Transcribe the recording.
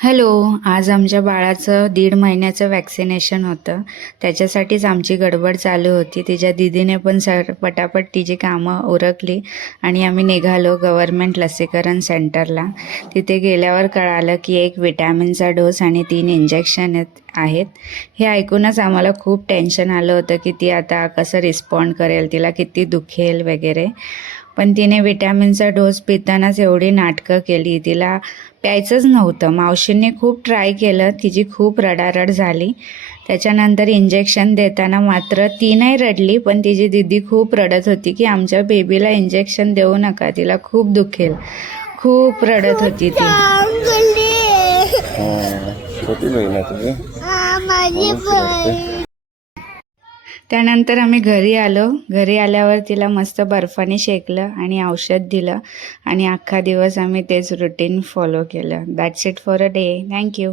Hello आज आमच्या बाळाचं दीड महिन्याचं वॅक्सिनेशन होतं. त्याच्यासाठीच आमची गडबड चालू होती. तिच्या दिदीने पण सर पटापट तिची कामं उरकली आणि आम्ही निघालो गव्हर्मेंट लसीकरण सेंटरला तिथे गेल्यावर कळालं की एक विटॅमिनचा डोस आणि तीन इंजेक्शन आहेत. हे ऐकूनच आम्हाला खूप टेन्शन आलं होतं की ती आता कसं रिस्पॉन्ड करेल तिला किती दुखेल वगैरे. पण तिने विटॅमिनचा डोस पितानाच एवढी नाटकं केली. तिला प्यायचंच नव्हतं. मावशींनी खूप ट्राय केलं. तिची खूप रडारड झाली. त्याच्यानंतर इंजेक्शन देताना मात्र ती नाही रडली पण तिची दिदी खूप रडत होती की आमच्या बेबीला इंजेक्शन देऊ नका. तिला खूप दुखेल. खूप रडत होती ती. माझी बहीण. त्यानंतर आम्ही घरी आलो. घरी आल्यावर तिला मस्त बर्फाने शेकलं आणि औषध दिलं आणि अख्खा दिवस आम्ही तेच रुटीन फॉलो केलं. That's it for a day thank you